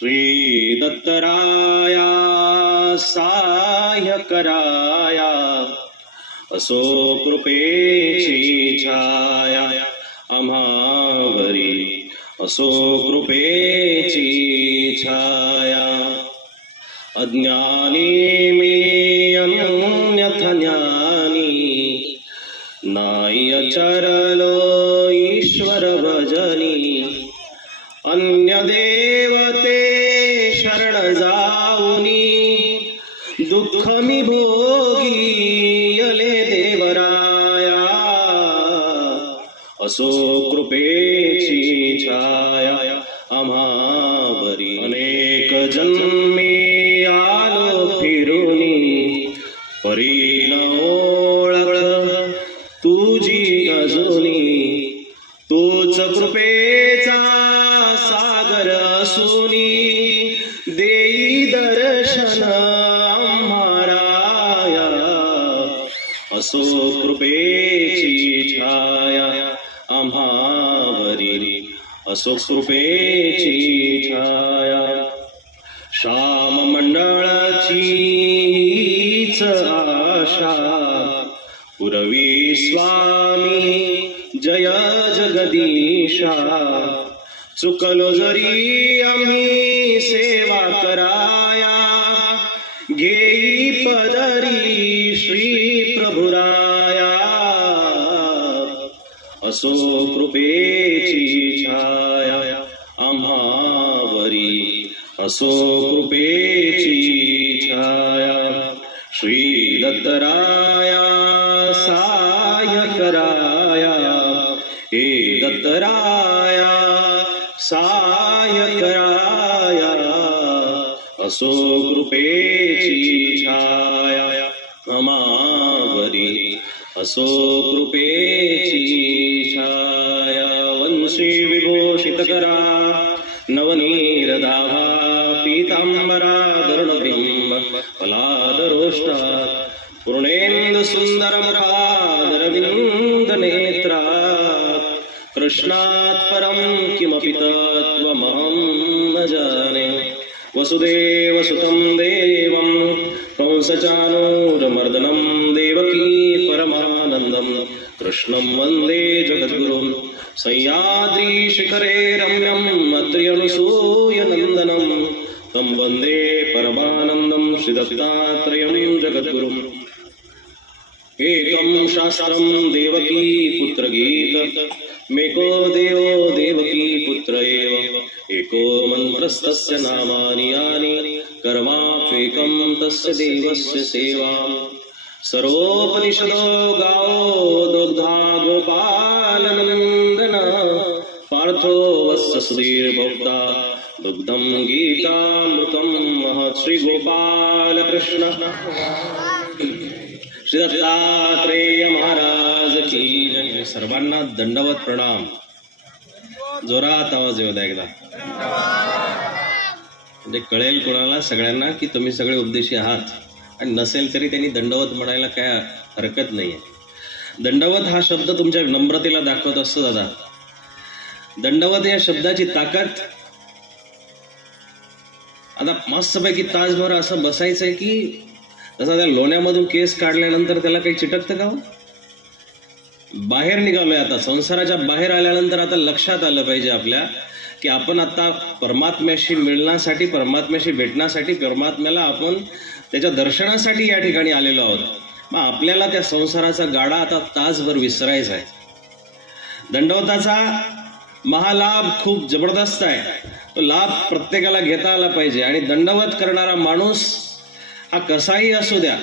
श्री दत्तराया साह्यकराया असो कृपेची छाया आम्हावरी असो कृपेची छाया अज्ञानी मी अन्यथा ज्ञानी नाही अचरलो ईश्वर भजनी अन्य देवते शरण जाऊनी दुःख मी भोगी यले देवराया असो कृपेची छाया आम्हावरी अनेक जन्मी आलो फिरूनी परी न ओळख तुझी अजुनी तूच कृपेचा सागर असुनी देई दर्शन आम्हाराया असो कृपेची छाया आम्हावरी असो कृपेची छाया श्याम मंडळाचीच आशा पुरवी स्वामी जय जगदीशा चुकलो जरी आम्ही सेवा कराया घेई पदरी श्री प्रभुराया असो कृपेची छाया आम्हावरी असो कृपेची छाया श्री दत्तराया साह्यकराया हे दत्तराया साह्यकराया असो कृपेची छाया आम्हावरी असो कृपेची छाया वंशी विभूषितकरा नवनीरदाभा पीतांबरा गरुडबिंब फलादरोष्टा पूर्णेन्दु सुन्दरमुखादरविन्द नेत्रा कृष्णात् परं किमपि तत्त्वमहं न जाने वसुदेवसुतं देवं कंसचाणूरमर्दनं देवकी परमानन्दं कृष्णं वन्दे जगद्गुरुं सह्याद्रीशिखरे रम्यं अत्र्यनुसूयनन्दनं तं वन्दे परमानन्दं श्रीदत्तात्रेयं जगद्गुरुम् एकं शास्त्रं देवकी पुत्रगीत मेको देवो देवकी पुत्र एव एको मन्त्रस्तस्य नामानि यानि कर्माप्येकं तस्य देवस्य सेवाम् सर्वोपनिषदो गावो दुग्धा गोपालनन्दन पार्थो वत्स सुधीर्भोक्ता दुग्धं गीतामृतं महत् श्री गोपाल कृष्ण श्री दत्तात्रेय महाराज की जय. सर्वांना दंडवत प्रणाम. जोरात आवाज येऊ द्या एकदा, म्हणजे कळेल कोणाला सगळ्यांना की तुम्ही सगळे उपदेशी आहात. आणि नसेल तरी त्यांनी दंडवत म्हणायला काय हरकत नाहीये. दंडवत हा शब्द तुमच्या नम्रतेला दाखवत असतो दादा. दंडवत या शब्दाची ताकद. आता मस्तपैकी तासभर असं बसायचंय की तसं त्या लोण्यामधून केस काढल्यानंतर त्याला काही चिटकतं का? बाहेर निघालोय आता, संसाराच्या बाहेर आल्यानंतर आता लक्षात आलं पाहिजे आपल्या की आपण आता परमात्म्याशी मिळण्यासाठी, परमात्म्याशी भेटण्यासाठी, परमात्म्याला आपण त्याच्या दर्शनासाठी या ठिकाणी आलेलो आहोत. मग आपल्याला त्या संसाराचा गाडा आता तासभर विसरायचा आहे. दंडवताचा महालाभ खूप जबरदस्त आहे. तो लाभ प्रत्येकाला घेता आला पाहिजे. आणि दंडवत करणारा माणूस हा कसाही असू द्या,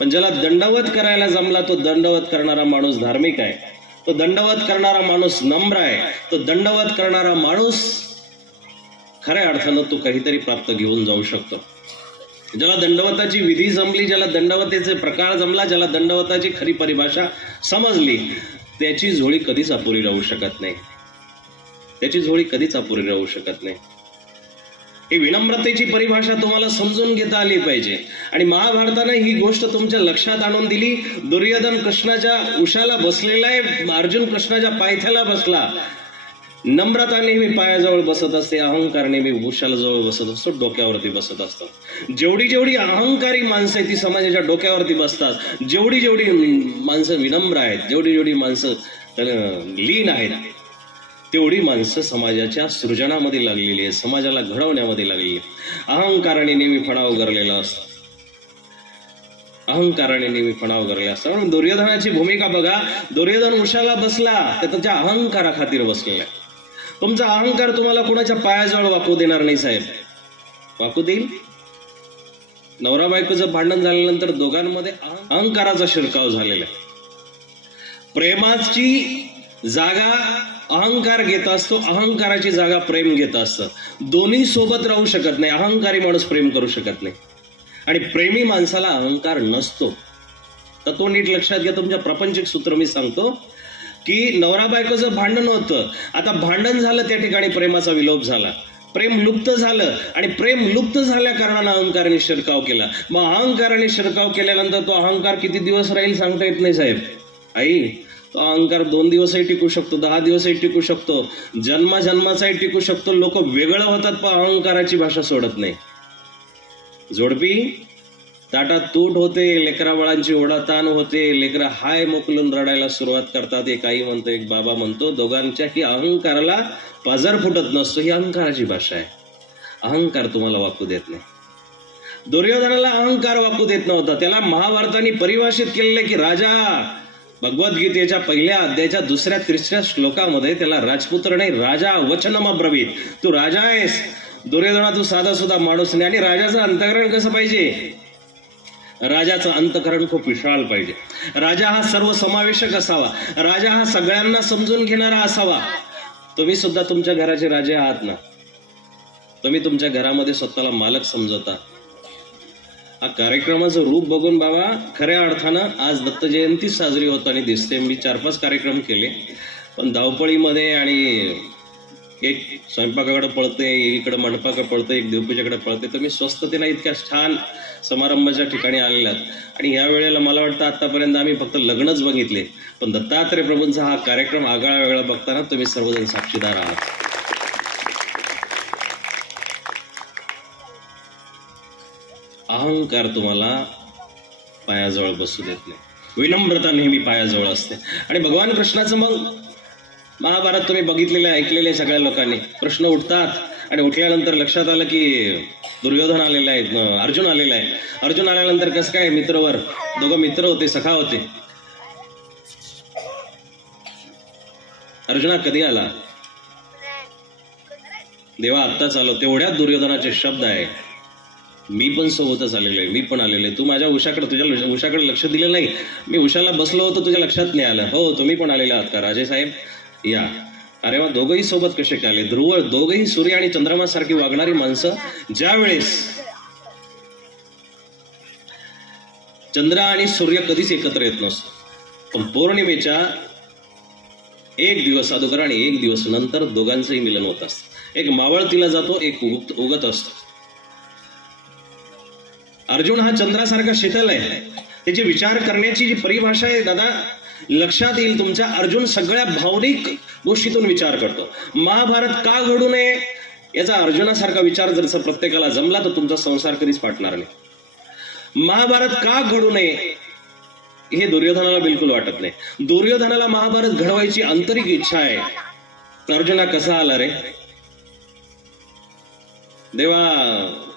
पण ज्याला दंडवत करायला जमला तो दंडवत करणारा माणूस धार्मिक आहे. तो दंडवत करणारा माणूस नम्र आहे. तो दंडवत करणारा माणूस खऱ्या अर्थानं तो काहीतरी प्राप्त घेऊन जाऊ शकतो. ज्याला दंडवताची विधी जमली, ज्याला दंडवतेचे प्रकार जमला, ज्याला दंडवताची खरी परिभाषा समजली, त्याची झोळी कधीच अपुरी राहू शकत नाही. त्याची झोळी कधीच अपुरी राहू शकत नाही. ही विनम्रतेची परिभाषा तुम्हाला समजून घेता आली पाहिजे. आणि महाभारताने ही गोष्ट तुमच्या लक्षात आणून दिली. दुर्योधन कृष्णाच्या उशाला बसलेला आहे, अर्जुन कृष्णाच्या पायथ्याला बसला. नम्रता नेहमी पायाजवळ बसत असते, अहंकार नेहमी भूषाला जवळ बसत असतो, डोक्यावरती बसत असतो. जेवढी जेवढी अहंकारी माणसं आहेत ती समाजाच्या डोक्यावरती बसतात. जेवढी जेवढी माणसं विनम्र आहेत, जेवढी जेवढी माणसं लीन आहेत, तेवढी माणसं समाजाच्या सृजनामध्ये लागलेली आहे, समाजाला घडवण्यामध्ये लागलेली आहे. अहंकाराने नेहमी फणाव गरलेला असतो, अहंकाराने नेहमी फणाव गरलेला असतो. म्हणून दुर्योधनाची भूमिका बघा. दुर्योधन उशाला बसला तर त्याच्या अहंकारा खातीर बसलेला आहे. तुमचा अहंकार तुम्हाला कुणाच्या पायाजवळ वाकू देणार नाही साहेब. वाकू देईल? नवरा बायकोचं भांडण झाल्यानंतर दोघांमध्ये अहंकाराचा शिरकाव झालेला आहे. प्रेमाची जागा अहंकार घेत असतो, अहंकाराची जागा प्रेम घेत असतं. दोन्ही सोबत राहू शकत नाही. अहंकारी माणूस प्रेम करू शकत नाही आणि प्रेमी माणसाला अहंकार नसतो. तर तो नीट लक्षात घ्या. तुमच्या प्रापंचिक सूत्र मी सांगतो की नवरा बायकोचं भांडण होतं, आता भांडण झालं, त्या ठिकाणी प्रेमाचा विलोप झाला, प्रेम लुप्त झालं आणि प्रेम लुप्त झाल्या कारणानं अहंकाराने शिरकाव केला. मग अहंकाराने शिरकाव केल्यानंतर तो अहंकार किती दिवस राहील सांगता येत नाही साहेब. आई, तो अहंकार 2 दिवसही टिकू शकतो, 10 दिवसही टिकू शकतो, जन्माजन्माचाही टिकू शकतो. लोक वेगळं होतात पण अहंकाराची भाषा सोडत नाही. जोडपी ताटात तूट होते, लेकरा बाळांची ओढाताण होते, लेकरा हाय मोकलून रडायला सुरुवात करतात. एक आई म्हणतो, एक बाबा म्हणतो, दोघांच्याही अहंकाराला पाझर फुटत नसतो. ही अहंकाराची भाषा आहे. अहंकार तुम्हाला वाकू देत नाही. दुर्योधनाला अहंकार वाकू देत नव्हता. त्याला महाभारताने परिभाषित केलेले की राजा, भगवद्गीतेच्या पहिल्या अध्यायाच्या 2-3 श्लोकामध्ये त्याला राजपुत्र नाही, राजा वचनम अब्रवीत. तू राजा आहेस दुर्योधना, तू साधा सुद्धा माणूस नाही. आणि राजाचं अंतःकरण कसं पाहिजे? राजाचं अंतःकरण खूप विशाल पाहिजे. राजा हा सर्वसमावेशक असावा. राजा हा सगळ्यांना समजून घेणारा असावा. तुम्ही सुद्धा तुमच्या घराचे राजे आहात ना. तुम्ही तुमच्या घरामध्ये स्वतःला मालक समजता. हा कार्यक्रमाचं रूप बघून बाबा खऱ्या अर्थानं आज दत्त जयंती साजरी होताना दिसते. मी 4-5 कार्यक्रम केले, पण धावपळीमध्ये आणि एक स्वयंपाकाकडे पळते, इकडे मंडपाकडे पळते, एक देवपूजाकडे पळते. तर मी स्वस्थतेला इतक्या छान समारंभाच्या ठिकाणी आलेला आणि या वेळेला मला वाटतं आतापर्यंत आम्ही फक्त लग्नच बघितले, पण दत्तात्रय प्रभूंचा हा कार्यक्रम आगळा वेगळा बघताना तुम्ही सर्वजण साक्षीदार आहात. अहंकार तुम्हाला पायाजवळ बसू देत नाही. विनम्रता नेहमी पायाजवळ असते. आणि भगवान कृष्णाचं मग महाभारत तुम्ही बघितलेलं ऐकलेलं आहे सगळ्या लोकांनी. प्रश्न उठतात आणि उठल्यानंतर लक्षात आलं की दुर्योधन आलेला आहे, अर्जुन आलेला आहे. अर्जुन आल्यानंतर कसं काय मित्रवर, दोघं मित्र होते, सखा होते. अर्जुना कधी आला? देवा आत्ताच आलो. तेवढ्यात दुर्योधनाचे शब्द आहे, मी पण सोबतच आलेलो आहे, मी पण आलेलो आहे. तू माझ्या उषाकडे, तुझ्या उषाकडे लक्ष दिलं नाही. मी उषाला बसलो होतो, तुझ्या लक्षात नाही आलं. हो, तुम्ही पण आलेला आहात का राजे साहेब? या. अरे वा, दोघंही सोबत कसे काय आले? ध्रुव, दोघंही सूर्य आणि चंद्रमासारखी वागणारी माणसं. ज्या वेळेस चंद्र आणि सूर्य कधीच एकत्र येत नसतो, पण पौर्णिमेच्या 1 दिवस अगोदर आणि 1 दिवस नंतर दोघांचंही मिलन होत असतं. एक मावळतीला जातो, एक उगत असतो. अर्जुन हा चंद्रासारखा शीतल आहे. त्याची विचार करण्याची जी परिभाषा आहे दादा लक्षात येईल तुमच्या. अर्जुन सगळ्या भावनिक गोष्टीतून विचार करतो. महाभारत का घडू नये याचा अर्जुनासारखा विचार जर प्रत्येकाला जमला तर तुमचा संसार कधीच पाटणार नाही. महाभारत का घडू नये हे दुर्योधनाला बिलकुल वाटत नाही. दुर्योधनाला महाभारत घडवायची आंतरिक इच्छा आहे. अर्जुना कसा आला रे? देवा,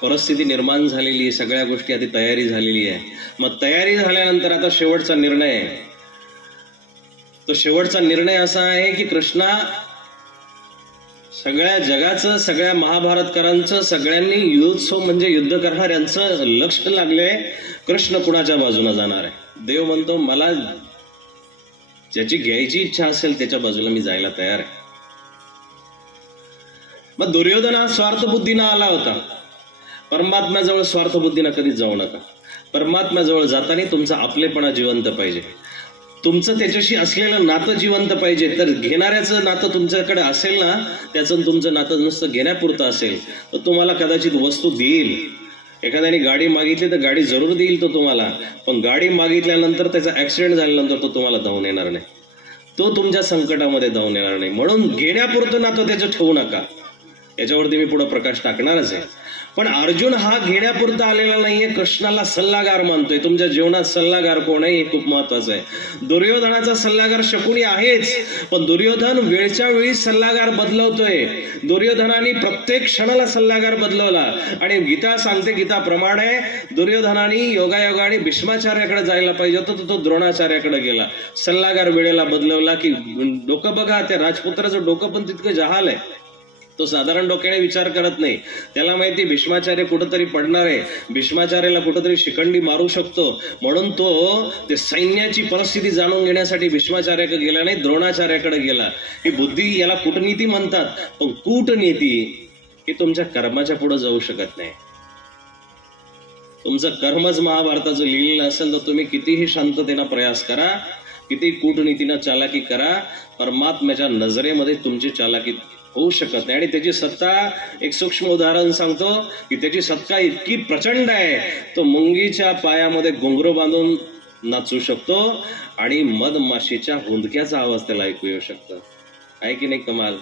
परिस्थिती निर्माण झालेली आहे, सगळ्या गोष्टी आधी तयारी झालेली आहे. मग तयारी झाल्यानंतर आता शेवटचा निर्णय आहे. तो शेवटचा निर्णय असा आहे की कृष्णा, सगळ्या जगाचं, सगळ्या महाभारतकरांचं, सगळ्यांनी युद्धोत्सव म्हणजे युद्ध करणाऱ्यांचं लक्ष लागलंय कृष्ण कुणाच्या बाजूला जाणार आहे. देव म्हणतो मला ज्याची घ्यायची इच्छा असेल त्याच्या बाजूला मी जायला तयार आहे. मग दुर्योधन हा स्वार्थबुद्धीनं आला होता. परमात्म्याजवळ स्वार्थबुद्धीनं कधीच जाऊ नका. परमात्म्याजवळ जाताना तुमचा आपलेपणा जिवंत पाहिजे, तुमचं त्याच्याशी असलेलं नातं जिवंत पाहिजे. तर घेणाऱ्याचं नातं तुमच्याकडे असेल ना, त्याचं तुमचं नातं नुसतं घेण्यापुरतं असेल तर तुम्हाला कदाचित वस्तू देईल. एखाद्याने गाडी मागितली तर गाडी जरूर देईल तो तुम्हाला, पण गाडी मागितल्यानंतर त्याचा ऍक्सिडेंट झाल्यानंतर तो तुम्हाला धावून येणार नाही. तो तुमच्या संकटामध्ये धावून येणार नाही. म्हणून घेण्यापुरतं नातं त्याचं ठेवू नका. याच्यावरती मी पुढे प्रकाश टाकणारच आहे. पण अर्जुन हा घेण्यापुरता आलेला नाहीये, कृष्णाला सल्लागार मानतोय. तुमच्या जीवनात सल्लागार कोण आहे हे खूप महत्वाचं आहे. दुर्योधनाचा सल्लागार शकुनी आहेच, पण दुर्योधन वेळच्या वेळी सल्लागार बदलवतोय. दुर्योधनाने प्रत्येक क्षणाला सल्लागार बदलवला. आणि गीता सांगते, गीताप्रमाणे दुर्योधनाने योगायोगाने भीष्माचार्याकडे जायला पाहिजे होतं, तो द्रोणाचार्याकडे गेला. सल्लागार वेळेला बदलवला की डोकं बघा, त्या राजपुत्राचं डोकं पण तितकं जहाल आहे. तो साधारण डोक्याने विचार करत नाही. त्याला माहिती भीष्माचार्य कुठंतरी पडणार आहे, भीष्माचार्याला कुठंतरी शिखंडी मारू शकतो. म्हणून तो ते सैन्याची परिस्थिती जाणून घेण्यासाठी भीष्माचार्याकडे गेला नाही, द्रोणाचार्याकडे गेला. ही बुद्धी, याला कूटनीती म्हणतात. पण कूटनीती ही तुमच्या कर्माच्या पुढे जाऊ शकत नाही. तुमचं कर्मच महाभारताचं लिहिलेलं असेल तर तुम्ही कितीही शांततेनं प्रयास करा, किती कूटनीतीनं चालाकी करा, परमात्म्याच्या नजरेमध्ये तुमची चालाकी होऊ शकत नाही. आणि त्याची सत्ता, एक सूक्ष्म उदाहरण सांगतो की त्याची सत्ता इतकी प्रचंड आहे, तो मुंगीच्या पायामध्ये घुंगरू बांधून नाचू शकतो आणि मधमाशीच्या हुंदक्याचा आवाज त्याला ऐकू येऊ शकतो. आहे की नाही कमाल?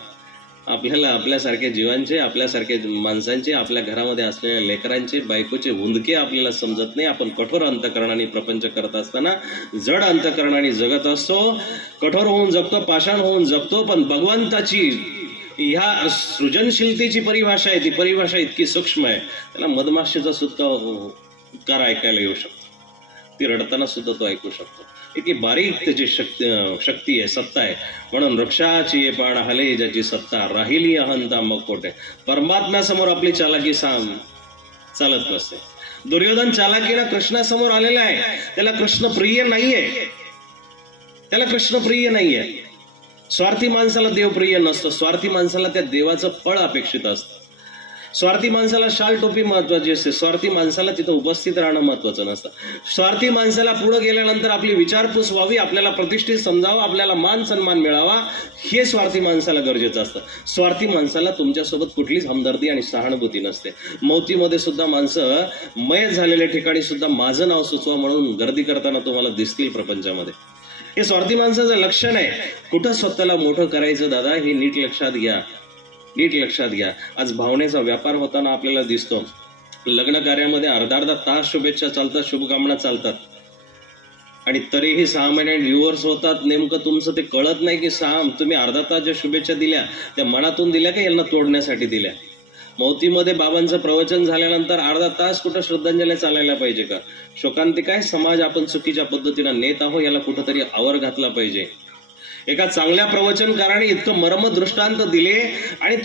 आपल्याला आपल्यासारख्या जीवांचे, आपल्यासारख्या माणसांचे, आपल्या घरामध्ये असलेल्या लेकरांचे, बायकोचे हुंदके आपल्याला समजत नाही. आपण कठोर अंतकरणाने प्रपंच करत असताना जड अंतकरणाने जगत असतो, कठोर होऊन जगतो, पाषाण होऊन जगतो. पण भगवंताची ह्या सृजनशीलतेची परिभाषा आहे, ती परिभाषा इतकी सूक्ष्म आहे. त्याला मधमाशीचा सुद्धा उद्गार ऐकायला येऊ शकतो, ती रडताना सुद्धा तो ऐकू शकतो. इतकी बारीक त्याची शक्ती आहे, सत्ता आहे. म्हणून वृक्षाची पाण हले ज्याची सत्ता, राहिली अहंता मग कोठे. परमात्म्यासमोर आपली चालाकी चालत नसते. दुर्योधन चालाकीला कृष्णासमोर आलेला आहे. त्याला कृष्ण प्रिय नाहीये, त्याला कृष्ण प्रिय नाहीये. स्वार्थी माणसाला देव प्रिय नसतो. स्वार्थी माणसाला त्या देवाचं फळ अपेक्षित असतं. स्वार्थी माणसाला शाल टोपी महत्वाची असते. स्वार्थी माणसाला तिथं उपस्थित राहणं महत्वाचं नसतं. स्वार्थी माणसाला पुढे गेल्यानंतर आपली विचारपूस व्हावी, आपल्याला प्रतिष्ठित समजावं, आपल्याला मान सन्मान मिळावा, हे स्वार्थी माणसाला गरजेचं असतं. स्वार्थी माणसाला तुमच्यासोबत कुठलीच हमदर्दी आणि सहानुभूती नसते. मौतीमध्ये सुद्धा माणसं मयत झालेल्या ठिकाणी सुद्धा माझं नाव सुचवा म्हणून गर्दी करताना तुम्हाला दिसतील प्रपंचामध्ये. हे स्वार्थी माणसाचं लक्षण आहे. कुठं स्वतःला मोठं करायचं दादा, हे नीट लक्षात घ्या, नीट लक्षात घ्या. आज भावनेचा व्यापार होताना आपल्याला दिसतो. लग्न कार्यामध्ये अर्धा तास शुभेच्छा चालतात, शुभकामना चालतात, आणि तरीही 6 महिने डिवोर्स होतात. नेमकं तुमचं ते कळत नाही की तुम्ही अर्धा तास ज्या शुभेच्छा दिल्या त्या मनातून दिल्या का यांना तोडण्यासाठी दिल्या. मौतीमध्ये बाबांचं प्रवचन झाल्यानंतर अर्धा तास कुठं श्रद्धांजली चालायला पाहिजे का? शोकांतिका समाज आपण चुकीच्या पद्धतीनं नेत आहोत, याला कुठंतरी आवर घातला पाहिजे. एका चांगल्या प्रवचनकाराने इतकं मर्म दृष्टांत दिले आणि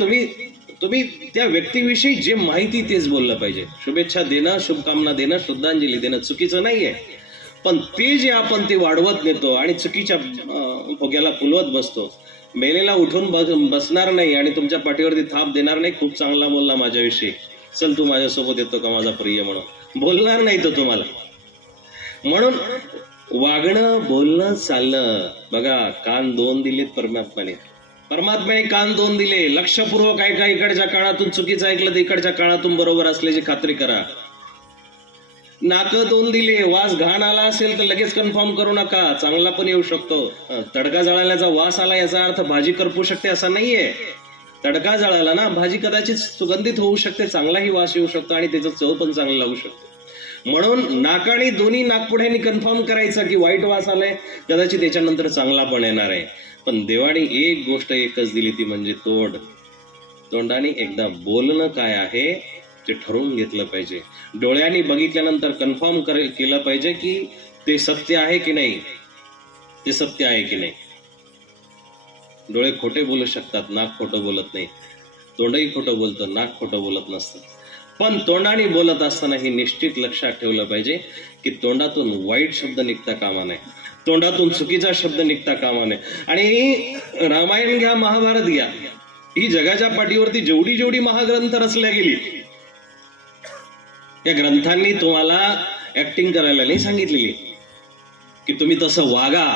तुम्ही त्या व्यक्तीविषयी जे माहिती तेच बोललं पाहिजे. शुभेच्छा देणं, शुभकामना देणं, श्रद्धांजली देणं चुकीचं नाहीये, पण ते जे आपण ते वाढवत नेतो आणि चुकीच्या भोग्याला फुलवत बसतो. मेलेला उठून बसणार नाही आणि तुमच्या पाठीवरती थाप देणार नाही, खूप चांगला बोलला माझ्याविषयी, चल तू माझ्यासोबत येतो का माझा प्रिय, म्हणून बोलणार नाही तो तुम्हाला. म्हणून वागणं, बोलणं, चालणं. बघा, कान 2 दिलेत परमात्म्याने कान 2 दिले. लक्षपूर्वक ऐका. इकडच्या कानातून चुकीचं ऐकलं तर इकडच्या कानातून बरोबर असल्याची खात्री करा. नाकं 2 दिले. वास घाण आला असेल तर लगेच कन्फर्म करू नका, चांगला पण येऊ शकतो. तडका जळाल्याचा वास आला याचा अर्थ भाजी करपू शकते असा नाहीये. तडका जळाला ना, भाजी कदाचित सुगंधित होऊ शकते, चांगलाही वास येऊ शकतो आणि त्याचं चव पण चांगलं लागू शकतो. म्हणून नाकाने दोन्ही नाकपुड्यांनी कन्फर्म करायचा की वाईट वास आलाय, कदाचित त्याच्यानंतर चांगला पण येणार आहे. पण देवाने एक गोष्ट एकच दिली, ती म्हणजे तोंड. तोंडाने एकदा बोलणं काय आहे ते ठरवून घेतलं पाहिजे. डोळ्यांनी बघितल्यानंतर कन्फर्म केलं पाहिजे की ते सत्य आहे की नाही, ते सत्य आहे की नाही. डोळे खोटे बोलू शकतात, नाक खोटं बोलत नाही. तोंडही खोटं बोलतं, नाक खोटं बोलत नसतं. पण तोंडाने बोलत असताना हे निश्चित लक्षात ठेवलं पाहिजे की तोंडातून वाईट शब्द निघता कामा नये, तोंडातून चुकीचा शब्द निघता कामा नये. आणि रामायण घ्या, महाभारत घ्या, ही जगाच्या पाठीवरती जेवढी महाग्रंथ रचल्या गेली, या ग्रंथांनी तुम्हाला ऍक्टिंग करायला नाही सांगितलेली की तुम्ही तसं वागा.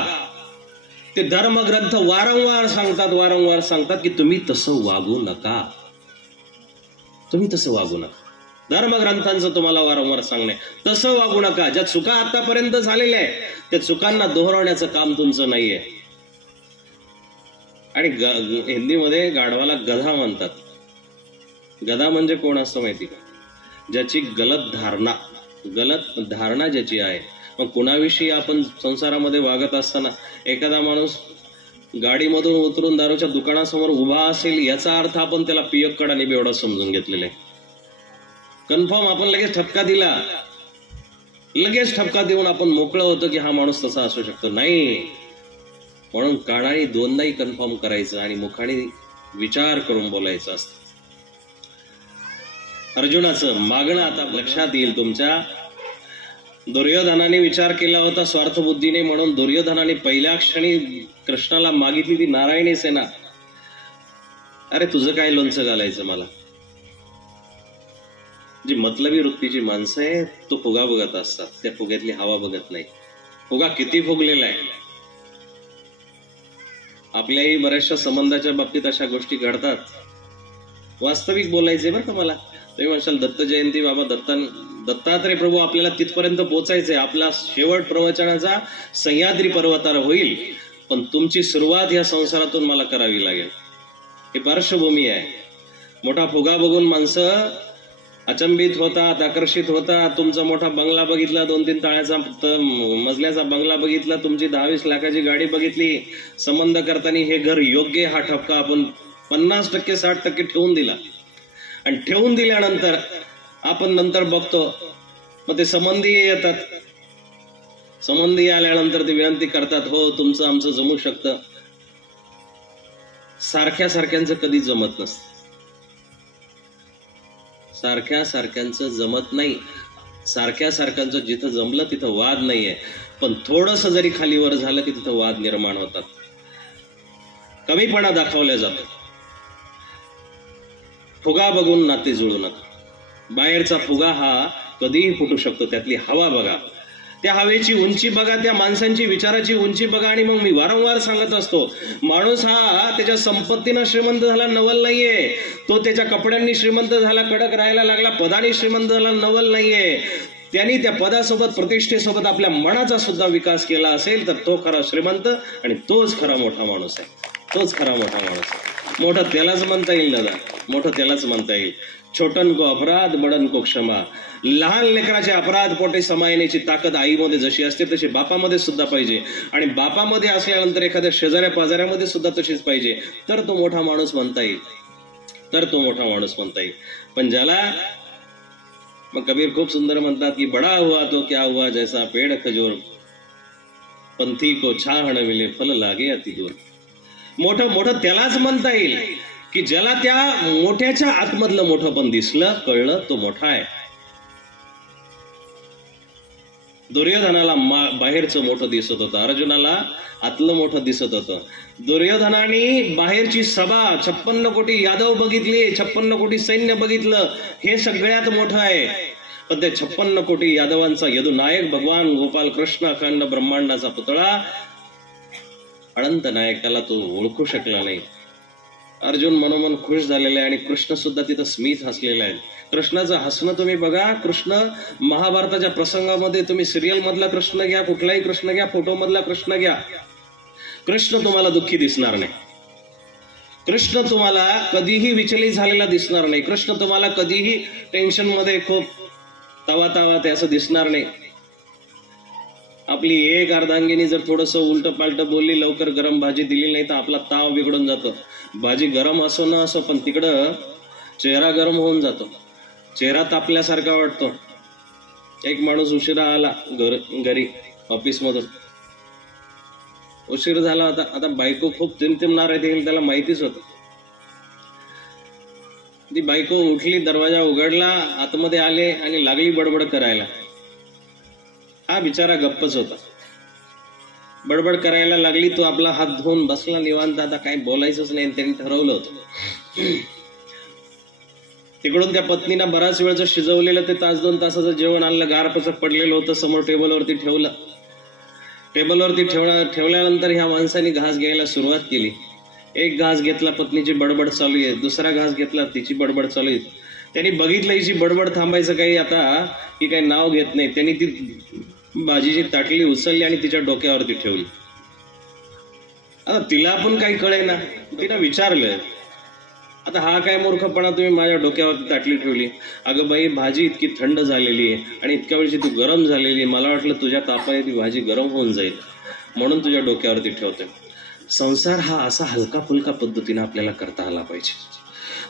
ते धर्मग्रंथ वारंवार सांगतात की तुम्ही तसं वागू नका, तुम्ही तसं वागू नका. धर्मग्रंथांचं तुम्हाला वारंवार सांगणे, तसं वागू नका. ज्या चुका आतापर्यंत झालेल्या आहे त्या चुकांना दोहरवण्याचं काम तुमचं नाहीये. आणि हिंदीमध्ये गाढवाला गधा म्हणतात. गधा म्हणजे कोण असतं माहिती का? ज्याची गलत धारणा ज्याची आहे. मग कुणाविषयी आपण संसारामध्ये वागत असताना एखादा माणूस गाडीमधून उतरून दारूच्या दुकानासमोर उभा असेल याचा अर्थ आपण त्याला पियक्कड आणि बेवडा समजून घेतलेला आहे. कन्फर्म आपण लगेच ठपका दिला, लगेच ठपका देऊन आपण मोकळं होतं की हा माणूस तसा असू शकतो. नाही, म्हणून कानाने दोनदाही कन्फर्म करायचं आणि मुखाने विचार करून बोलायचं असतं. अर्जुनाचं मागणं आता लक्षात येईल तुमच्या. दुर्योधनाने विचार केला होता स्वार्थबुद्धीने, म्हणून दुर्योधनाने पहिल्या क्षणी कृष्णाला मागितली ती नारायणी सेना. अरे तुझं काय लोणचं घालायचं मला? जी मतलबी वृत्तीची माणसं आहे तो फुगा बघत असतात, त्या फुग्यातली हवा बघत नाही. फुगा किती फुगलेला आहे. आपल्याही बऱ्याचशा संबंधाच्या बाबतीत अशा गोष्टी घडतात. वास्तविक बोलायचे बरं का मला. तुम्ही म्हणशाल दत्त जयंती बाबा दत्तात्रय प्रभू आपल्याला तिथपर्यंत पोहोचायचंय. आपला शेवट प्रवचनाचा सह्याद्री पर्वतावर होईल, पण तुमची सुरुवात या संसारातून मला करावी लागेल. ही पार्श्वभूमी आहे. मोठा फुगा बघून माणसं अचंबित होतात, आकर्षित होतात. तुमचा मोठा बंगला बघितला, 2-3 ताळ्याचा मजल्याचा बंगला बघितला, तुमची 10-20 लाखाची गाडी बघितली, संबंध करताना हे घर योग्य हा ठपका आपण 50% 60% ठेवून दिला. आणि ठेवून दिल्यानंतर आपण नंतर बघतो मग ते संबंधी येतात. संबंधी आल्यानंतर ते विनंती करतात, हो तुमचं आमचं जमू शकतं. सारख्यांचं कधी जमत नसतं. सारख्यांचं जमत नाही. सारख्यांचं जिथं जमलं तिथं वाद नाहीये, पण थोडंसं जरी खालीवर झालं की तिथं वाद निर्माण होतात. कमीपणा दाखवला जातो. फुगा बघून नाते जुळू नका. बाहेरचा फुगा हा कधीही फुटू शकतो, त्यातली हवा बघा, त्या हवेची उंची बघा, त्या माणसांची विचाराची उंची बघा. आणि मग मी वारंवार सांगत असतो, माणूस हा त्याच्या संपत्तीनं श्रीमंत झाला नवल नाहीये. तो त्याच्या कपड्यांनी श्रीमंत झाला, कडक राहायला लागला, पदाने श्रीमंत झाला नवल नाहीये. त्यांनी त्या पदासोबत प्रतिष्ठेसोबत आपल्या मनाचा सुद्धा विकास केला असेल तर तो खरा श्रीमंत आणि तोच खरा मोठा माणूस आहे. तोच खरा मोठा माणूस आहे. मोठं त्यालाच म्हणता येईल दादा, मोठं त्यालाच म्हणता येईल. छोटन को अपराध बडन को क्षमा. लहान लेकराचे अपराध पोटे समायण्याची ताकद आईमध्ये जशी असते तशी बापामध्ये सुद्धा पाहिजे. आणि बापामध्ये असल्यानंतर एखाद्या शेजाऱ्या पाजाऱ्यामध्ये सुद्धा तशीच पाहिजे. तर तो मोठा माणूस म्हणता येईल. पण ज्याला मग कबीर खूप सुंदर म्हणतात की बडा हुआ तो क्या हुआ जैसा पेड़ खजूर, पंथी को छाह न मिले फल लागे अति दूर. मोठं त्यालाच म्हणता येईल की ज्याला त्या मोठ्याच्या आतमधलं मोठं पण दिसलं, कळलं, तो मोठा आहे. दुर्योधनाला बाहेरचं मोठं दिसत होतं, अर्जुनाला आतलं मोठं दिसत होतं. दुर्योधनाने बाहेरची सभा 56 कोटी यादव बघितले, 56 कोटी सैन्य बघितलं, हे सगळ्यात मोठं आहे. पण त्या 56 कोटी यादवांचा यदुनायक भगवान गोपाल कृष्ण अखंड ब्रह्मांडाचा पुतळा अनंत नायकाला तो ओळखू शकला नाही. अर्जुन मनोमन खुश झालेला आहे आणि कृष्ण सुद्धा तिथं स्मित हसलेला आहे. कृष्णाचं हसणं तुम्ही बघा. कृष्ण महाभारताच्या प्रसंगामध्ये तुम्ही सिरियल मधला कृष्ण घ्या, कुठलाही कृष्ण घ्या, फोटो मधला कृष्ण घ्या, कृष्ण तुम्हाला दुःखी दिसणार नाही. कृष्ण तुम्हाला कधीही विचलित झालेला दिसणार नाही. कृष्ण तुम्हाला कधीही टेन्शन मध्ये खूप तावा ते असं दिसणार नाही. आपली एक अर्धांगिनी जर थोडंसं उलट पालट बोलली, लवकर गरम भाजी दिली नाही तर आपला ताव बिघडून जातो. भाजी गरम असो न असो पण तिकडं चेहरा गरम होऊन जातो, चेहरा तापल्यासारखा वाटतो. एक माणूस उशिरा आला घरी ऑफिस मधून, उशीर झाला होता. आता बायको खूप तिमतिमणार आहे, त्याला माहितीच होतं. ती बायको उठली, दरवाजा उघडला, आतमध्ये आले आणि लागली बडबड करायला. हा बिचारा गप्पच होता. बडबड करायला लागली, तो आपला हात धुवून बसला निवांत. आता काही बोलायचंच नाही, त्यांनी ठरवलं होतं. तिकडून त्या पत्नीनं बराच वेळचं शिजवलेलं ते 1-2 तासाचं जेवण आणलं, गारपचक पडलेलं होतं, समोर टेबलवरती ठेवलं. टेबलवरती ठेवल्यानंतर ह्या माणसाने घास घ्यायला सुरुवात केली. एक घास घेतला, पत्नीची बडबड चालू आहे. दुसरा घास घेतला, तिची बडबड चालू आहे. त्यांनी बघितलं हिची बडबड थांबायचं काही आता ही काही नाव घेत नाही. त्यांनी ती भाजीची ताटली उचलली आणि तिच्या डोक्यावरती ठेवली. आता तिला पण काही कळेना, तिला विचारलं, आता हा काय मूर्खपणा तुम्ही माझ्या डोक्यावरती ताटली ठेवली. अगं बाई, भाजी इतकी थंड झालेली आहे आणि इतक्या वेळची तू गरम झालेली आहे, मला वाटलं तुझ्या तापाने ती भाजी गरम होऊन जाईल म्हणून तुझ्या डोक्यावरती ठेवते. संसार हा असा हलका फुलका पद्धतीने आपल्याला करता आला पाहिजे.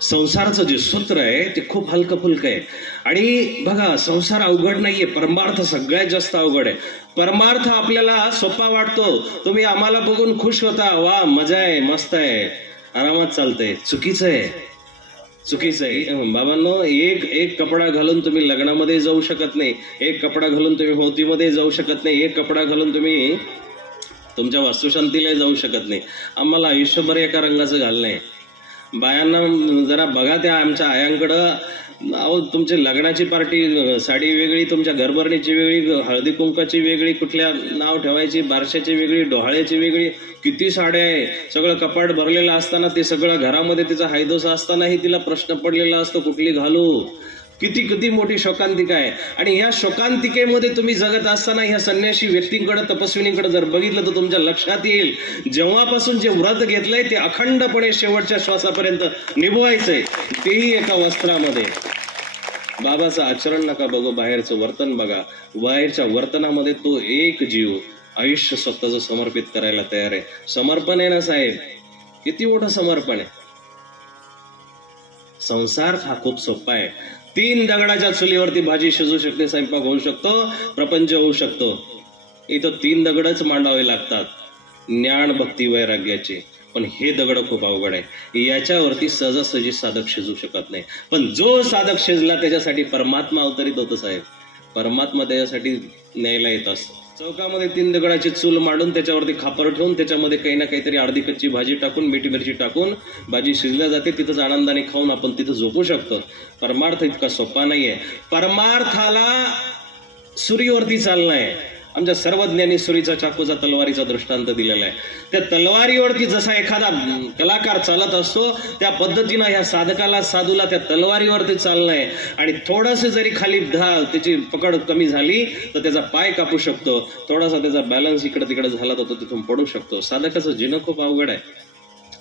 संसाराचं जे सूत्र आहे ते खूप हलकं फुलकं आहे. आणि बघा, संसार अवघड नाहीये, परमार्थ सगळ्यात जास्त अवघड आहे. परमार्थ आपल्याला सोपा वाटतो, तुम्ही आम्हाला बघून खुश होता, वा मजा आहे, मस्त आहे, आरामात चालतंय. चुकीचं आहे, चुकीचं आहे बाबांनो. एक कपडा घालून तुम्ही लग्नामध्ये जाऊ शकत नाही, एक कपडा घालून तुम्ही होतीमध्ये जाऊ शकत नाही, एक कपडा घालून तुम्ही तुमच्या वास्तुशांतीला जाऊ शकत नाही. आम्हाला आयुष्यभर एका रंगाचं घालणं आहे. बायांना जरा बघा, त्या आमच्या आयांकडं, अहो तुमची लग्नाची पार्टी साडी वेगळी, तुमच्या घरभरणीची वेगळी, हळदी कुंकाची वेगळी, कुठल्या नाव ठेवायची, बारशाची वेगळी, डोहाळ्याची वेगळी, किती साड्या आहे. सगळं कपाट भरलेलं असताना, ते सगळं घरामध्ये तिचा हायदोसा असतानाही तिला प्रश्न पडलेला असतो कुठली घालू. किती किती मोठी शोकांतिका आहे. आणि ह्या शोकांतिकेमध्ये तुम्ही जगत असताना ह्या संन्यासी व्यक्तींकडे, तपस्विनीकडे जर बघितलं तर तुमच्या लक्षात येईल, जेव्हापासून जे व्रत घेतलंय ते अखंडपणे शेवटच्या श्वासापर्यंत निभवायचंय, तेही एका वस्त्रामध्ये. बाबाचं आचरण नका बघू, बाहेरचं वर्तन बघा. बाहेरच्या वर्तनामध्ये तो एक जीव आयुष्य स्वतःचं समर्पित करायला तयार आहे. समर्पण आहे ना साहेब, किती मोठं समर्पण आहे. संसार हा खूप सोपा आहे. 3 दगडाच्या चुलीवरती भाजी शिजू शकते, स्वयंपाक होऊ शकतो, प्रपंच होऊ शकतो. इथं 3 दगडच मांडावे लागतात, ज्ञान, भक्ती, वैराग्याचे. पण हे दगड खूप अवघड आहे, याच्यावरती सहजासहजी साधक शिजू शकत नाही. पण जो साधक शिजला त्याच्यासाठी परमात्मा अवतरित होतं साहेब. परमात्मा त्याच्यासाठी न्यायला येत असतो. चौकामध्ये 3 दगडाची चूल मांडून त्याच्यावरती खापर ठेवून त्याच्यामध्ये काही ना काहीतरी अर्धी कच्ची भाजी टाकून, मिठी मिरची टाकून भाजी शिजल्या जाते. तिथंच आनंदाने खाऊन आपण तिथं झोपू शकतो. परमार्थ इतका सोपा नाहीये. परमार्थाला सुरीवरती चालणं आहे. आमच्या सर्वज्ञांनी सुरीचा, चाकूचा, तलवारीचा दृष्टांत दिलेला आहे. त्या तलवारीवरती जसा एखादा कलाकार चालत असतो, त्या पद्धतीनं ह्या साधकाला, साधूला त्या तलवारीवरती चालणं आहे. आणि थोडंसं जरी खाली त्याची पकड कमी झाली तर त्याचा पाय कापू शकतो, थोडासा त्याचा बॅलन्स इकडे तिकडे झाला तर तो तिथून पडू शकतो. साधकाचं जिणं खूप अवघड आहे,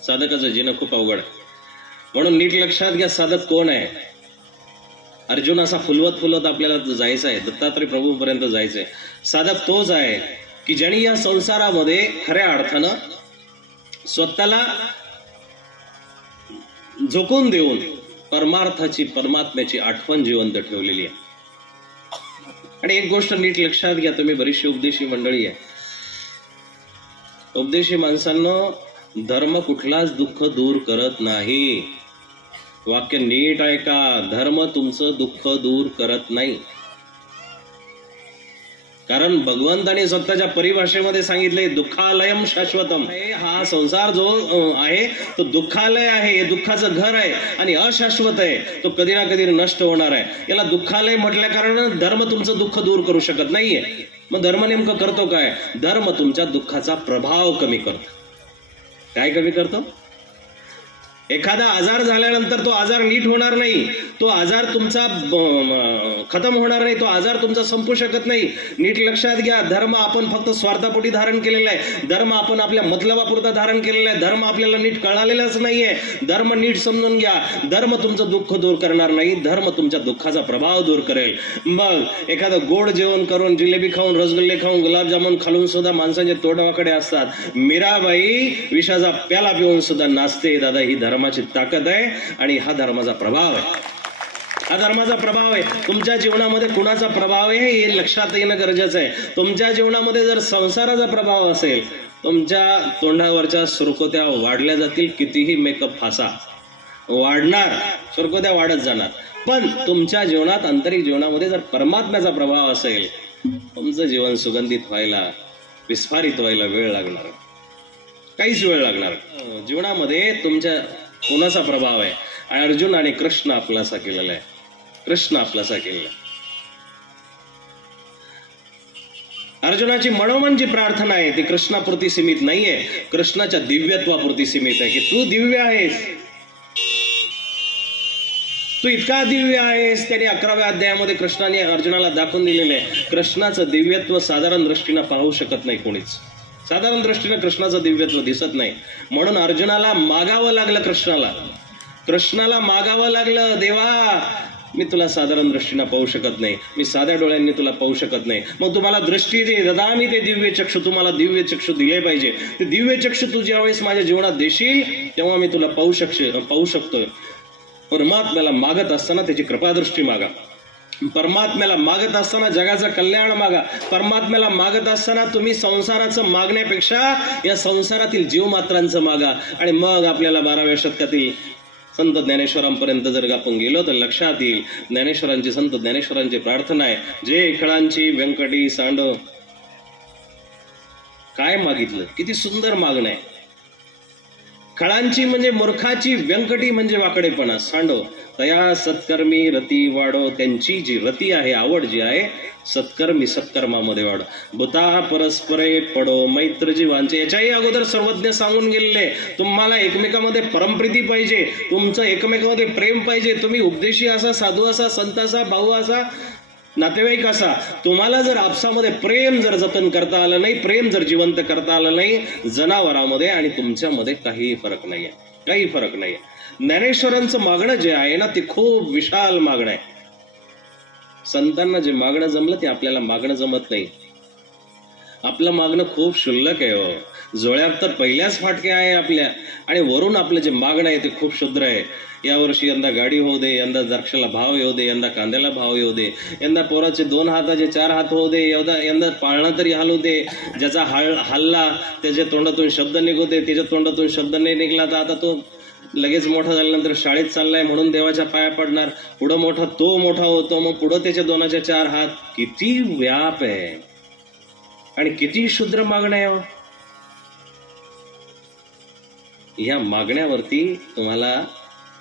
साधकाचं जिणं खूप अवघड आहे. म्हणून नीट लक्षात घ्या, साधक कोण आहे. अर्जुन असा फुलवत फुलवत आपल्याला जायचं आहे, दत्तात्रय प्रभूंपर्यंत जायचंय. साधक तोच आहे की ज्याने या संसारामध्ये खऱ्या अर्थानं स्वतःला झोकून देऊन परमार्थाची, परमात्म्याची आठवण जिवंत ठेवलेली आहे. आणि एक गोष्ट नीट लक्षात घ्या, तुम्ही बरीचशी उपदेशी मंडळी आहे. उपदेशी माणसांनो, धर्म कुठलाच दुःख दूर करत नाही. वाक्य नीट ऐका, धर्म तुमचं दुःख दूर करत नाही. कारण भगवंताने स्वतःच्या परिभाषेमध्ये सांगितले, दुःखालयम शाश्वतम. हा संसार जो आहे तो दुःखालय आहे, हे दुःखाचं घर आहे आणि अशाश्वत आहे, तो कधी ना कधी नष्ट होणार आहे. याला दुःखालय म्हटल्या कारण धर्म तुमचं दुःख दूर करू शकत नाहीये. मग धर्म नेमकं करतो काय? धर्म तुमच्या दुःखाचा प्रभाव कमी करतो. काय कमी करतो? एखादा आजार झाल्यानंतर तो आजार नीट होणार नाही, तो आजार तुमचा खतम होणार नाही, तो आजार तुमचा संपू शकत नाही. नीट लक्षात घ्या, धर्म आपण फक्त स्वार्थापोटी धारण केलेला आहे. धर्म आपण आपल्या मतलबापुरता धारण केलेला आहे. धर्म आपल्याला नीट कळालेलाच नाहीये. धर्म नीट समजून घ्या. धर्म तुमचं दुःख दूर करणार नाही, धर्म तुमच्या दुःखाचा प्रभाव दूर करेल. मग एखादं गोड जेवण करून, जिलेबी खाऊन, रसगुल्ले खाऊन, गुलाबजामुन खालून सुद्धा माणसांचे तोंडाकडे असतात. मीराबाई विषाचा प्याला पिऊन सुद्धा नाचते. दादा, ही धर्माची ताकद आहे आणि हा धर्माचा प्रभाव आहे. हा धर्माचा प्रभाव आहे. तुमच्या जीवनामध्ये कुणाचा प्रभाव आहे हे लक्षात येणं गरजेचं आहे. तुमच्या जीवनामध्ये जर संसाराचा प्रभाव असेल, तुमच्या तोंडावरच्या सुरकुत्या वाढल्या जातील. कितीही मेकअप फासा वाढणार, सुरकुत्या वाढत जाणार. पण तुमच्या जीवनात, आंतरिक जीवनामध्ये जर परमात्म्याचा प्रभाव असेल, तुमचं जीवन सुगंधित व्हायला, विस्फारित व्हायला वेळ लागणार, काहीच वेळ लागणार. जीवनामध्ये तुमच्या कोणाचा प्रभाव आहे? अर्जुन आणि कृष्ण आपलासा केलेला आहे. कृष्ण आपलासा केलेला. अर्जुनाची मनोमन जी प्रार्थना आहे ती कृष्णापुरती सीमित नाहीये, कृष्णाच्या दिव्यत्वापुरती सीमित आहे. की तू दिव्य आहेस, तू इतका दिव्य आहेस. त्याने 11व्या अध्यायामध्ये कृष्णाने अर्जुनाला दाखवून दिलेले आहे. कृष्णाचं दिव्यत्व साधारण दृष्टीनं पाहू शकत नाही कोणीच. साधारण दृष्टीने कृष्णाचं दिव्यत्व दिसत नाही, म्हणून अर्जुनाला मागावं लागलं. कृष्णाला मागावं लागलं, देवा मी तुला साधारण दृष्टीने पाहू शकत नाही, मी साध्या डोळ्यांनी तुला पाहू शकत नाही, मग तुम्हाला दृष्टी दे, ददामी ते दिव्य चक्षु, तुम्हाला दिव्य चक्षु दिले पाहिजे. ते दिव्य चक्षु तू ज्यावेळेस माझ्या जीवनात देशील तेव्हा मी तुला पाहू शकतोय. परमात्म्याला मागत असताना त्याची कृपादृष्टी मागा, परमात्म्याला मागत असताना जगाचं कल्याण मागा, परमात्म्याला मागत असताना तुम्ही संसाराचं मागण्यापेक्षा या संसारातील जीवमात्रांचं मागा. आणि मग आपल्याला 12व्या शतकातील संत ज्ञानेश्वरांपर्यंत जर आपण गेलो तर लक्षात येईल, संत ज्ञानेश्वरांची प्रार्थना आहे, जे खळांची व्यंकटी सांडो. काय मागितलं, किती सुंदर मागणं आहे. खळांची म्हणजे मूर्खाची, व्यंकटी म्हणजे वाकडेपणा, सांडो तया सत्कर्मी रती वाढो. त्यांची जी रती आहे, आवड जी आहे, सत्कर्मी सत्कर्मामध्ये वाढो. भूता परस्परे पडो मैत्र जीवांचे. याच्याही अगोदर सर्वज्ञ सांगून गेलेले, तुम्हाला एकमेकांमध्ये परमप्रीती पाहिजे, तुमचं एकमेकांमध्ये प्रेम पाहिजे. तुम्ही उपदेशी असा, साधू असा, संत असा, भाऊ असा, नातेवाईक असा, तुम्हाला जर आपसामध्ये प्रेम जर जतन करता आलं नाही, प्रेम जर जिवंत करता आलं नाही, जनावरांमध्ये आणि तुमच्यामध्ये काही फरक नाहीये. ज्ञानेश्वरांचं मागणं जे आहे ना, ते खूप विशाल मागणं आहे. संतांना जे मागणं जमलं ते आपल्याला मागणं जमत नाही. आपलं मागणं खूप क्षुल्लक आहे हो. जोळ्यात तर पहिल्याच फाटक्या आहे आपल्या, आणि वरून आपलं जे मागणं आहे ते खूप क्षुद्र आहे. यावर्षी यंदा गाडी होऊ दे, यंदा द्राक्षाला भाव येऊ दे, यंदा कांद्याला भाव येऊ दे, यंदा पोराचे 2 हाताचे 4 हात होऊ दे, यंदा पाळणं तरी हलू दे. ज्याचा हल्ला त्याच्या तोंडातून शब्द निघू दे, त्याच्या तोंडातून शब्द नाही निघला तर आता तो लगेच मोठा झाल्यानंतर शाळेत चाललाय म्हणून देवाच्या पाया पडणार. पुढं तो मोठा होतो, मग पुढं त्याच्या 2चे 4 हात. किती व्याप आहे आणि किती क्षुद्र मागण्या आहे. या मागण्यावरती तुम्हाला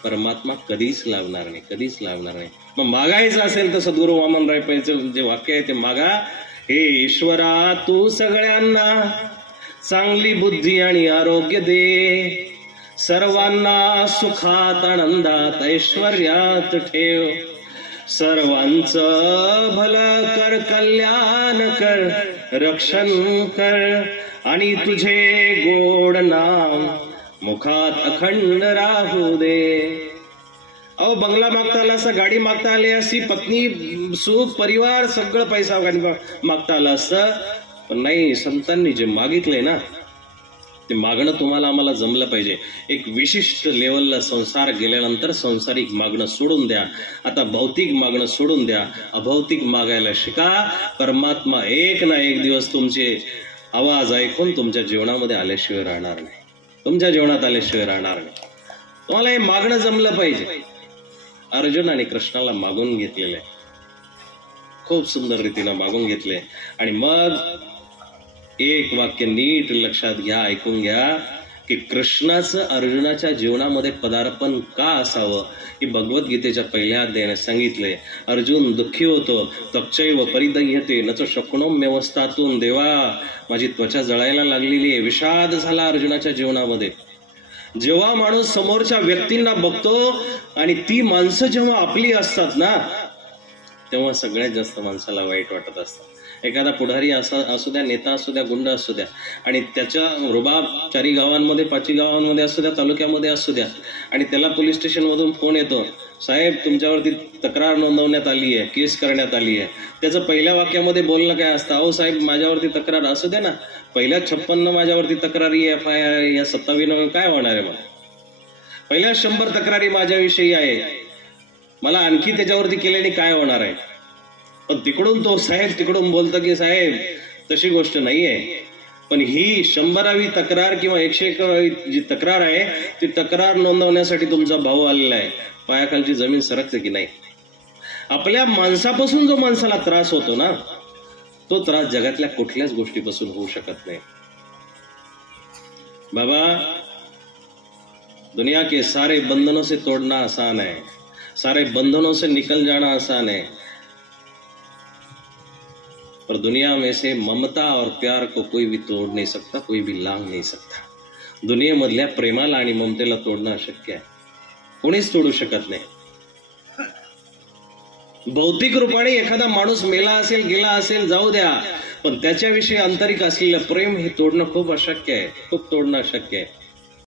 परमात्मा कधीच लावणार नाही. मग मागायचं असेल तर सद्गुरू वामनराय पैचं जे वाक्य आहे ते मागा. हे ईश्वरा तू सगळ्यांना चांगली बुद्धी आणि आरोग्य दे, सर्वांना सुखात आनंदात ऐश्वर्यात ठेव, सर्वांचं भलं कर, कल्याण कर, रक्षण कर, आणि तुझे गोड नाम मुखात अखंड राहू दे. अहो बंगला मागता आला असता, गाडी मागता आली असती, पत्नी सुख परिवार सगळं पैसा गाडी मागता आला असतं, पण नाही. संतांनी जे मागितलंय ना ते मागणं तुम्हाला आम्हाला जमलं पाहिजे. एक विशिष्ट लेवलला संसार गेल्यानंतर सांसारिक मागणं सोडून द्या, आता भौतिक मागणं सोडून द्या, अभौतिक मागायला शिका. परमात्मा एक ना एक दिवस तुमचे आवाज ऐकून तुमच्या जीवनामध्ये आल्याशिवाय राहणार नाही, तुमच्या जीवनात आल्याशिवाय राहणार नाही. तुम्हाला हे मागणं जमलं पाहिजे. अर्जुन आणि कृष्णाला मागून घेतलेलं आहे, खूप सुंदर रीतीनं मागून घेतले. आणि मग एक वाक्य नीट लक्षात घ्या, ऐकून घ्या, की कृष्णाचं अर्जुनाच्या जीवनामध्ये पदार्पण का असावं हे भगवद्गीतेच्या पहिल्या अध्यायाने सांगितलंय. अर्जुन दुःखी होतो, तच्चैव परिदह्यते न च शक्नोम्यवस्थातून. देवा माझी त्वचा जळायला लागलेली आहे. विषाद झाला अर्जुनाच्या जीवनामध्ये. जेव्हा माणूस समोरच्या व्यक्तींना बघतो आणि ती माणसं जेव्हा आपली असतात ना, तेव्हा सगळ्यात जास्त माणसाला वाईट वाटत असतं. एखादा पुढारी असू द्या, नेता असू द्या, गुंड असू द्या, आणि त्याच्या रुबाब 4 गावांमध्ये 5 गावांमध्ये असू द्या, तालुक्यामध्ये असू द्या, आणि त्याला पोलीस स्टेशन मधून फोन येतो, साहेब तुमच्यावरती तक्रार नोंदवण्यात आली आहे, केस करण्यात आली आहे. त्याचं पहिल्या वाक्यामध्ये बोलणं काय असतं, अहो साहेब माझ्यावरती तक्रार असू द्या ना, पहिल्या 56 माझ्यावरती तक्रारी, FIR, या 27 काय होणार आहे? मग पहिल्या 100 तक्रारी माझ्याविषयी आहे, मला आणखी त्याच्यावरती केल्याने काय होणार आहे? पण तिकडून तो साहेब तिकडून बोलतो की साहेब तशी गोष्ट नाहीये, पण ही 100वी तक्रार किंवा 101वी जी तक्रार आहे ती तक्रार नोंदवण्यासाठी तुमचा भाऊ आलेला आहे. पायाखालची जमीन सरकते की नाही? आपल्या माणसापासून जो माणसाला त्रास होतो ना, तो त्रास जगातल्या कुठल्याच गोष्टीपासून होऊ शकत नाही. बाबा दुनिया के सारे बंधनों से तोड़ना आसान है, सारे बंधनों से निकल जाना आसान है, पर दुनिया में से ममता और प्यार को कोई भी तोड़ नहीं सकता, कोई भी लांग नहीं सकता. दुनियेमधल्या प्रेमाला आणि ममतेला तोडणं अशक्य आहे, कोणीच तोडू शकत नाही. भौतिक रूपाने एखादा माणूस मेला असेल, गेला असेल, जाऊ द्या, पण त्याच्याविषयी आंतरिक असलेलं प्रेम हे तोडणं खूप अशक्य आहे, खूप तोडणं अशक्य आहे.